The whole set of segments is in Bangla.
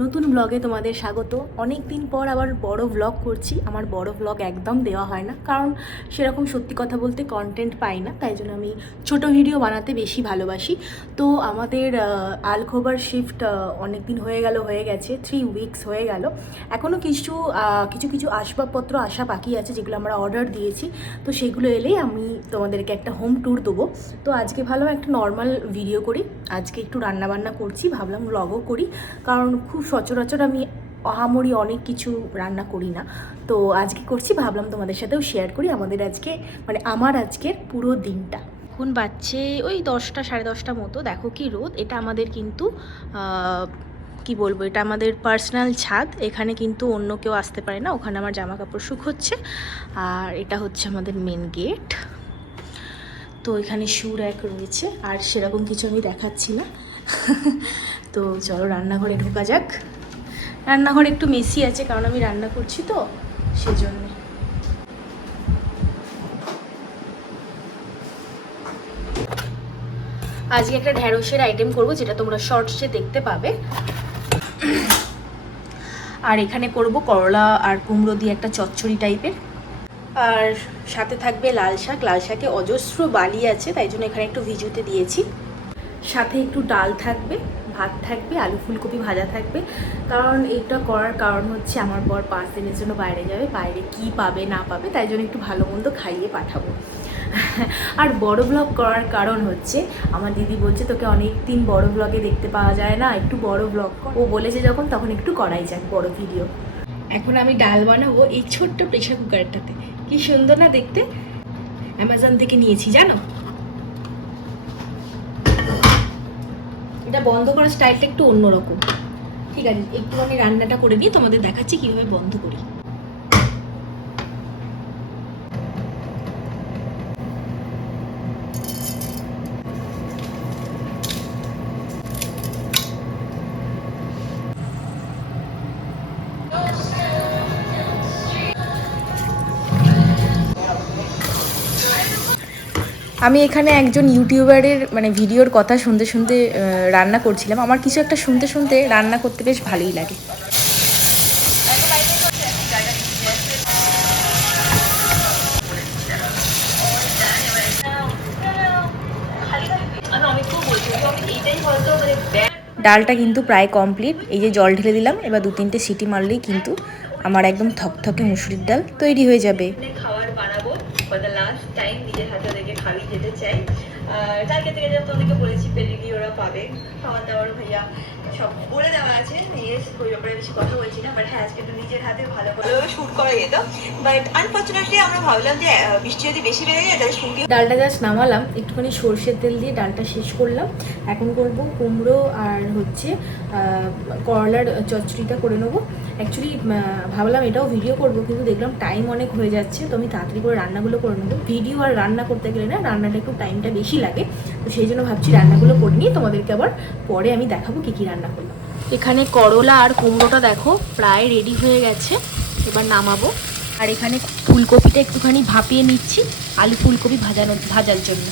নতুন ব্লগে তোমাদের স্বাগত। অনেক দিন পর আবার বড় ব্লগ করছি। আমার বড় ব্লগ একদম দেওয়া হয় না। কারণ সেরকম সত্যি কথা বলতে কন্টেন্ট পাই না। তাই জন্য আমি ছোট ভিডিও বানাতে বেশি ভালোবাসি। তো আমাদের আলখোবার শিফট অনেক দিন হয়ে গেল, হয়ে গেছে। থ্রি উইকস হয়ে গেল। এখনও কিছু কিছু কিছু আসবাবপত্র আসা বাকি আছে যেগুলো আমরা অর্ডার দিয়েছি। তো সেগুলো এলেই আমি তোমাদেরকে একটা হোম ট্যুর দেবো। তো আজকে ভাবলাম একটা নর্মাল ভিডিও করি। আজকে একটু রান্নাবান্না করছি, ভাবলাম ব্লগও করি। কারণ খুব সচরাচর আমি অহামরি অনেক কিছু রান্না করি না। তো আজকে করছি, ভাবলাম তোমাদের সাথেও শেয়ার করি আমাদের আজকে মানে আমার আজকের পুরো দিনটা। এখন বাচ্চে ওই দশটা, সাড়ে দশটা মতো, দেখো কি রোদ, এটা আমাদের কিন্তু কি বলব, এটা আমাদের পার্সোনাল ছাদ, এখানে কিন্তু অন্য কেউ আসতে পারে না, ওখানে আমার জামা কাপড় শুকোচ্ছে, আর এটা হচ্ছে আমাদের মেন গেট তো এখানে সুর এক রয়েছে, আর সেরকম কিছু আমি দেখাচ্ছি না। তো চলো রান্নাঘরে ঢোকা যাক। রান্নাঘরে একটু মেসি আছে, কারণ আমি রান্না করছি তো, সেজন্য। আজকে একটা ঢ্যাঁড়সের আইটেম করব, যেটা তোমরা শর্টসে দেখতে পাবে। আর এখানে করব করলা আর কুমড়ো দিয়ে একটা চচ্চড়ি টাইপের আর সাথে থাকবে লাল শাক। লাল শাকে অজস্র বালি আছে, তাই জন্য এখানে একটু ভিজুতে দিয়েছি। সাথে একটু ডাল থাকবে। ভাত থাকবে, আলু ফুলকপি ভাজা থাকবে। কারণ এটা করার কারণ হচ্ছে আমার বর পাঁচ দিনের জন্য বাইরে যাবে, বাইরে কি পাবে, না পাবে, তাই জন্য একটু ভালো মন্দ খাইয়ে পাঠাবো। আর বড় ব্লগ করার কারণ হচ্ছে, আমার দিদি বলছে, তোকে অনেক দিন বড় ব্লগে দেখতে পাওয়া যায় না, একটু বড় ব্লগ ও বলেছে যখন, তখন একটু করাই যাক বড় ভিডিও এখন আমি ডাল বানাবো এই ছোট্ট প্রেশার কুকারটাতে। কি সুন্দর না দেখতে? অ্যামাজন থেকে নিয়েছি, জানো? এটা বন্ধ করার স্টাইলটা একটু অন্যরকম। ঠিক আছে একটু আমি রান্নাটা করে দিয়ে তোমাদের দেখাচ্ছি কীভাবে বন্ধ করি। আমি এখানে একজন ইউটিউবারের মানে ভিডিওর কথা শুনতে শুনতে রান্না করছিলাম। আমার কিছু একটা শুনতে শুনতে রান্না করতে বেশ ভালোই লাগে। ডালটা কিন্তু প্রায় কমপ্লিট এই যে জল ঢেলে দিলাম, এবার দু তিনটে সিটি মারলেই কিন্তু আমার একদম থকথকে মুসুরির ডাল তৈরি হয়ে যাবে। খাবার বানাবো টাইম নিজের হাতে কালকে থেকে তো তোমাদেরকে বলেছি পেলে গিয়ে ওরা পাবে। খাওয়ার দাওয়ার ভাইয়া সব বলে দেওয়া আছে ইয়েস ওই ব্যাপারে বেশি কথা বলছি না বাট হ্যাঁ আজকে একটু নিজের হাতে ভালো করে শুট করা যেত। বাট আনফর্চুনেটলি আমরা ভাবলাম যে বৃষ্টি যদি বেশি বেড়ে যায় তাহলে শুটিং ডালটা জাস্ট নামালাম একটুখানি সর্ষের তেল দিয়ে ডালটা শেষ করলাম। এখন করব কুমড়ো আর হচ্ছে করলার চচ্চড়িটা করে নেব। অ্যাকচুয়ালি ভাবলাম এটাও ভিডিও করব কিন্তু দেখলাম টাইম অনেক হয়ে যাচ্ছে তো আমি তাড়াতাড়ি করে রান্নাগুলো করে নেব। ভিডিও আর রান্না করতে গেলে না রান্নাটা একটু টাইমটা বেশি লাগে। তো সেই জন্য ভাবছি রান্নাগুলো করে নিয়ে তোমাদেরকে আবার পরে আমি দেখাবো কী কী রান্না করলাম। এখানে করলা আর কুমড়োটা দেখো, প্রায় রেডি হয়ে গেছে। এবার নামাবো। আর এখানে ফুলকপিটা একটুখানি ভাপিয়ে নিচ্ছি, আলু ফুলকপি ভাজানো, ভাজার জন্য।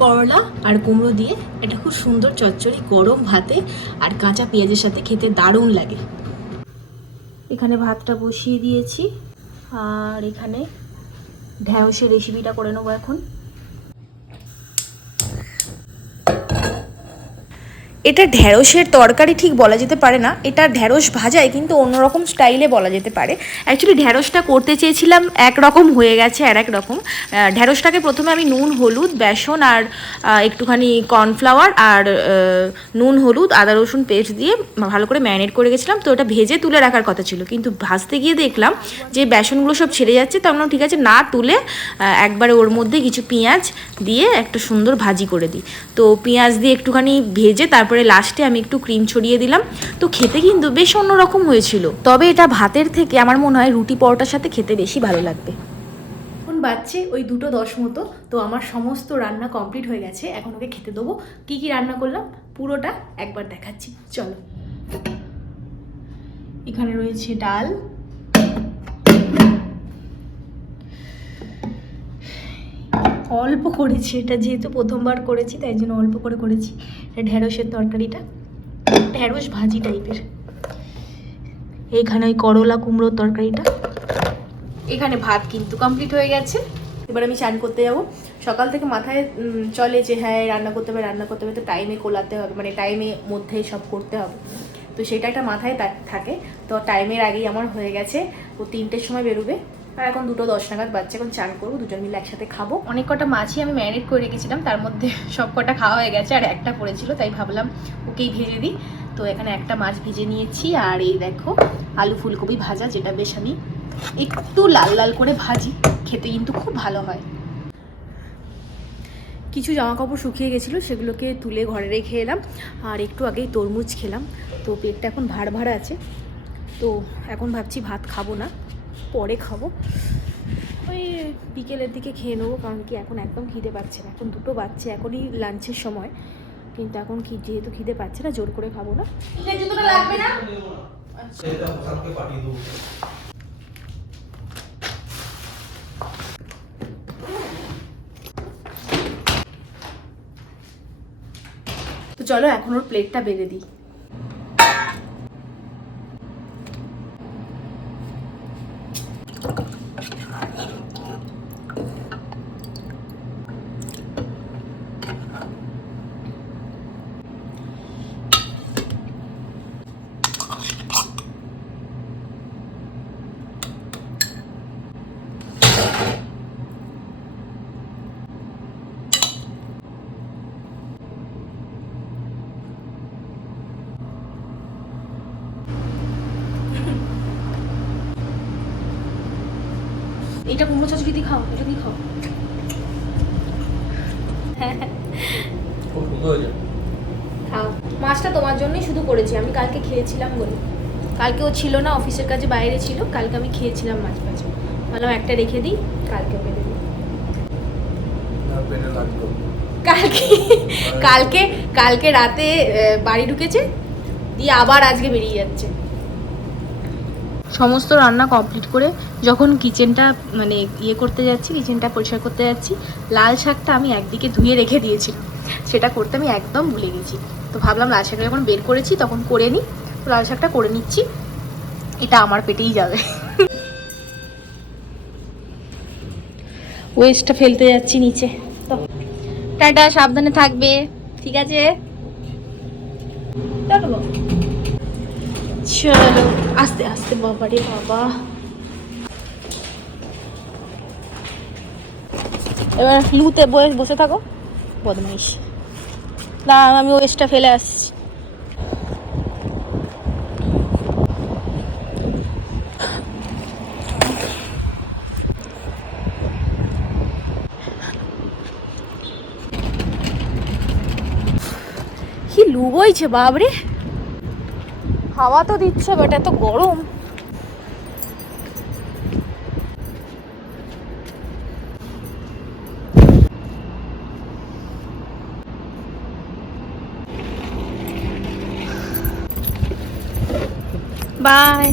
করলা আর কুমড়ো দিয়ে এটা খুব সুন্দর চচ্চড়ি গরম ভাতে আর কাঁচা পেঁয়াজের সাথে খেতে দারুণ লাগে। এখানে ভাতটা বসিয়ে দিয়েছি। আর এখানে ঢ্যাঁড়সের রেসিপিটা করে নেব এখন। এটা ঢ্যাঁড়সের তরকারি ঠিক বলা যেতে পারে না। এটা ঢ্যাঁড়স ভাজায় কিন্তু অন্যরকম স্টাইলে বলা যেতে পারে। অ্যাকচুয়ালি ঢ্যাঁড়সটা করতে চেয়েছিলাম, একরকম হয়ে গেছে আর এক রকম ঢ্যাঁড়সটাকে প্রথমে আমি নুন, হলুদ, বেসন আর একটুখানি কর্নফ্লাওয়ার আর নুন, হলুদ, আদা, রসুন পেস্ট দিয়ে ভালো করে ম্যারিনেট করে গেছিলাম তো ওটা ভেজে তুলে রাখার কথা ছিল। কিন্তু ভাজতে গিয়ে দেখলাম যে বেসনগুলো সব ছেড়ে যাচ্ছে, তো আমরা ঠিক আছে, না তুলে একবারে ওর মধ্যে কিছু পেঁয়াজ দিয়ে একটা সুন্দর ভাজি করে দিই। তো পেঁয়াজ দিয়ে একটুখানি ভেজে তারপরে লাস্টে আমি একটু ক্রিম ছড়িয়ে দিলাম। তো খেতে কিন্তু বেশ অন্যরকম হয়েছিল। তবে এটা ভাতের থেকে আমার মনে হয় রুটি পরোটার সাথে খেতে বেশি ভালো লাগবে। এখন বাচ্চে ওই দুটো দশ মতো, তো আমার সমস্ত রান্না কমপ্লিট হয়ে গেছে। এখন ওকে খেতে দেবো। কী কী রান্না করলাম? পুরোটা একবার দেখাচ্ছি। চলো। এখানে রয়েছে ডাল অল্প করেছি, এটা যেহেতু প্রথমবার করেছি, তাই জন্য অল্প করে করেছি। এটা ঢ্যাঁড়সের তরকারিটা ঢ্যাঁড়স ভাজি টাইপের। এখানে ওই করলা কুমড়োর তরকারিটা। এখানে ভাত কিন্তু কমপ্লিট হয়ে গেছে। এবার আমি চান করতে যাব। সকাল থেকে মাথায় চলে যে হ্যাঁ রান্না করতে হবে, রান্না করতে হবে, তো টাইমে কোলাতে হবে মানে টাইমে মধ্যেই সব করতে হবে। তো সেটা একটা মাথায় থাকে। তো টাইমের আগেই আমার হয়ে গেছে। ও তিনটের সময় বেরোবে। আর এখন দুটো দশ নাগাদ বাচ্চা এখন চান করব দুজন মিলে একসাথে খাব। অনেক কটা মাছই আমি ম্যারিনেট করে রেখেছিলাম তার মধ্যে সব কটা খাওয়া হয়ে গেছে আর একটা পড়েছিল তাই ভাবলাম ওকেই ভেজে দিই। তো এখানে একটা মাছ ভেজে নিয়েছি আর এই দেখো আলু ফুলকপি ভাজা যেটা বেশ আমি একটু লাল লাল করে ভাজি খেতে কিন্তু খুব ভালো হয়। কিছু জামা কাপড় শুকিয়ে গেছিল সেগুলোকে তুলে ঘরে রেখে এলাম আর একটু আগেই তরমুজ খেলাম। তো পেটটা এখন ভার ভার আছে তো এখন ভাবছি ভাত খাব না। পরে খাব। ওই বিকেলের দিকে খেয়ে নেব কারণ কি এখন একদম খিদে পাচ্ছে না। এখন দুটো বাচ্চা এখনই লাঞ্চের সময়। কিন্তু এখন কি যেহেতু খিদে পাচ্ছে না জোর করে খাব না। লাগবে না? এটা কালকে পাঠিয়ে দেবো। তো চলো এখন ওর প্লেটটা বেড়ে দিই। এইটা কুমড়ো চাচুরি দিয়ে খাও? এটা দিয়ে খাও। খাও। মাছটা তোমার জন্যই শুধু করেছি আমি কালকে খেয়েছিলাম বলে। কালকে ও ছিল না অফিসের কাছে বাইরে ছিল কালকে আমি খেয়েছিলাম মাছ মাছ ভাবলাম একটা রেখে দিই কালকে পেটে লাগতো কালকে কালকে কালকে রাতে বাড়ি ঢুকেছে দিয়ে আবার আজকে বেরিয়ে যাচ্ছে। সমস্ত রান্না কমপ্লিট করে যখন কিচেনটা মানে ইয়ে করতে যাচ্ছি কিচেনটা পরিষ্কার করতে যাচ্ছি লাল শাকটা আমি একদিকে ধুয়ে রেখে দিয়েছিলাম। সেটা করতে আমি একদম ভুলে গেছি। তো ভাবলাম লাল শাকটা যখন বের করেছি তখন করে নিই। তো লাল শাকটা করে নিচ্ছি। এটা আমার পেটেই যাবে। ওয়েস্টটা ফেলতে যাচ্ছি নিচে। তো টাটা সাবধানে থাকবে। ঠিক আছে চলো চলো, আস্তে আস্তে বাবা রে বাবা। এবার লুতে বসে বসে থাকো। বদমাইশ। না আমি ওয়েস্টটা ফেলে আসছি। কি লু বইছে বাবরে হাওয়া তো দিচ্ছে বাট এত গরম। বাই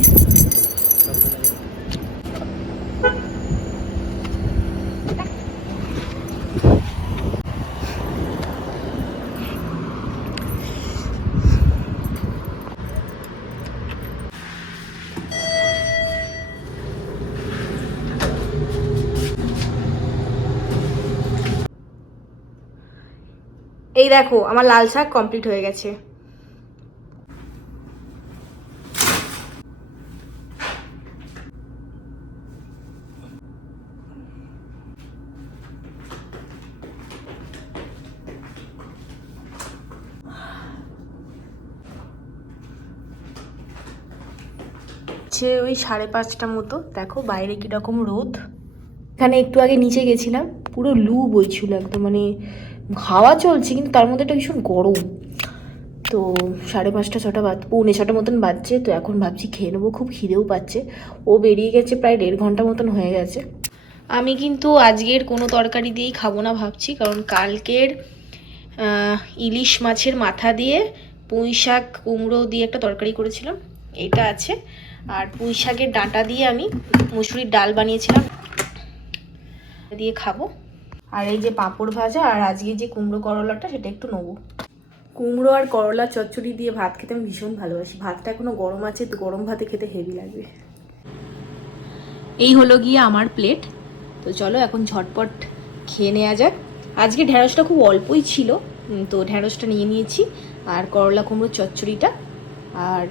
এই দেখো, আমার লাল শাক কমপ্লিট হয়ে গেছে। ওই সাড়ে পাঁচটা মতো, দেখো বাইরে কীরকম রোদ। এখানে একটু আগে নিচে গেছিলাম, পুরো লু বইছিল একদম মানে হাওয়া চলছে, কিন্তু তার মধ্যে একটা ভীষণ গরম। তো সাড়ে পাঁচটা, ছটা বাদ পৌনে ছটা মতন বাজছে, তো এখন ভাবছি খেয়ে নেব, খুব খিদেও পাচ্ছে। ও বেরিয়ে গেছে প্রায় দেড় ঘণ্টা মতন হয়ে গেছে। আমি কিন্তু আজকের কোনো তরকারি দিয়েই খাব না ভাবছি, কারণ কালকের ইলিশ মাছের মাথা দিয়ে পুঁই শাক কুমড়ো দিয়ে একটা তরকারি করেছিলাম, এটা আছে। আর পুঁই শাকের ডাঁটা দিয়ে আমি মুসুরির ডাল বানিয়েছিলাম, দিয়ে খাব। আর এই যে পাঁপড় ভাজা আর আজকে যে কুমড়ো করলাটা সেটা একটু নেব। কুমড়ো আর করলা চচ্চড়ি দিয়ে ভাত খেতে আমি ভীষণ ভালোবাসি। ভাতটা এখনও গরম আছে তো গরম ভাতে খেতে হেভি লাগবে। এই হলো গিয়ে আমার প্লেট তো চলো এখন ঝটপট খেয়ে নেওয়া যাক। আজকে ঢ্যাঁড়সটা খুব অল্পই ছিল তো ঢ্যাঁড়সটা নিয়ে নিয়েছি। আর করলা কুমড়ো চচ্চড়িটা। আর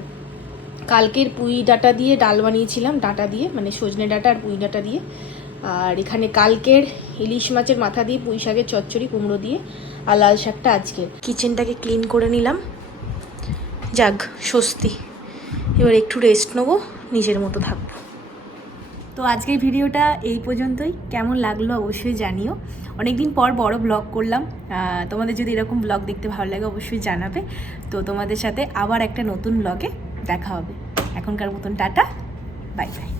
কালকের পুঁই ডাঁটা দিয়ে ডাল বানিয়েছিলাম ডাঁটা দিয়ে মানে সজনে ডাঁটা আর পুঁই ডাঁটা দিয়ে। আর এখানে কালকের ইলিশ মাছের মাথা দিয়ে পুঁই শাকের চচ্চড়ি কুমড়ো দিয়ে আর লাল শাকটা আজকে। কিচেনটাকে ক্লিন করে নিলাম। যাক, স্বস্তি। এবার একটু রেস্ট নেব, নিজের মতো থাকব। তো আজকের ভিডিওটা এই পর্যন্তই। কেমন লাগল অবশ্যই জানিও। অনেকদিন পর বড় ব্লগ করলাম। তোমাদের যদি এরকম ব্লগ দেখতে ভালো লাগে অবশ্যই জানাবে। তো তোমাদের সাথে আবার একটা নতুন ব্লগে দেখা হবে। এখনকার মতন টাটা। Bye bye.